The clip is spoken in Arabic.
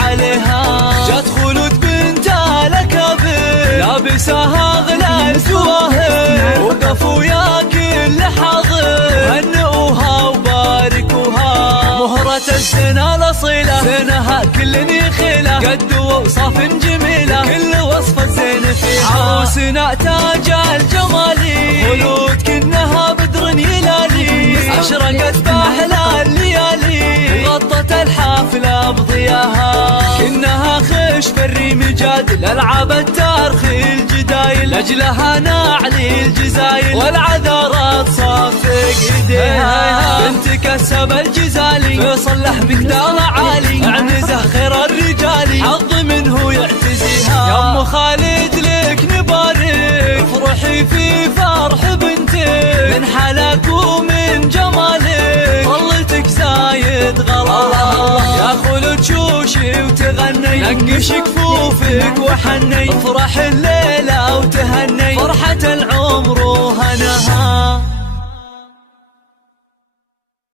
عليها. جت خلود بنت الأكابر لابساها غلى الجواهر، وقفوا يا كل حاضر هنئوها وباركوها. مهرة الزنا الأصيلة زينها كل يخيله، قد وصف جميلة كل وصف الزين فيها. عروسنا تاج الجمالي خلود كنها بدر يلالي، أشرقت بأحلى الليالي وغطت الحافلة بضياها. كنها خش بالريم جادل ألعاب التارخ الجدايل، لأجلها نعلي الجزايل والعذارات صافق ايديها. بنت كسب الجزالي فيصل له مقدار عالي، اعنزه خير الرجال حظ منه يعتزيها. يا ام خالد لك نبارك افرحي في فرح بنتك، من حلاك ومن جمالك ظلتك زايد غلاها. يا خلود شوشي وتغني نقش كفوفك وحني، افرح الليلة وتهني فرحة العمر وهناها.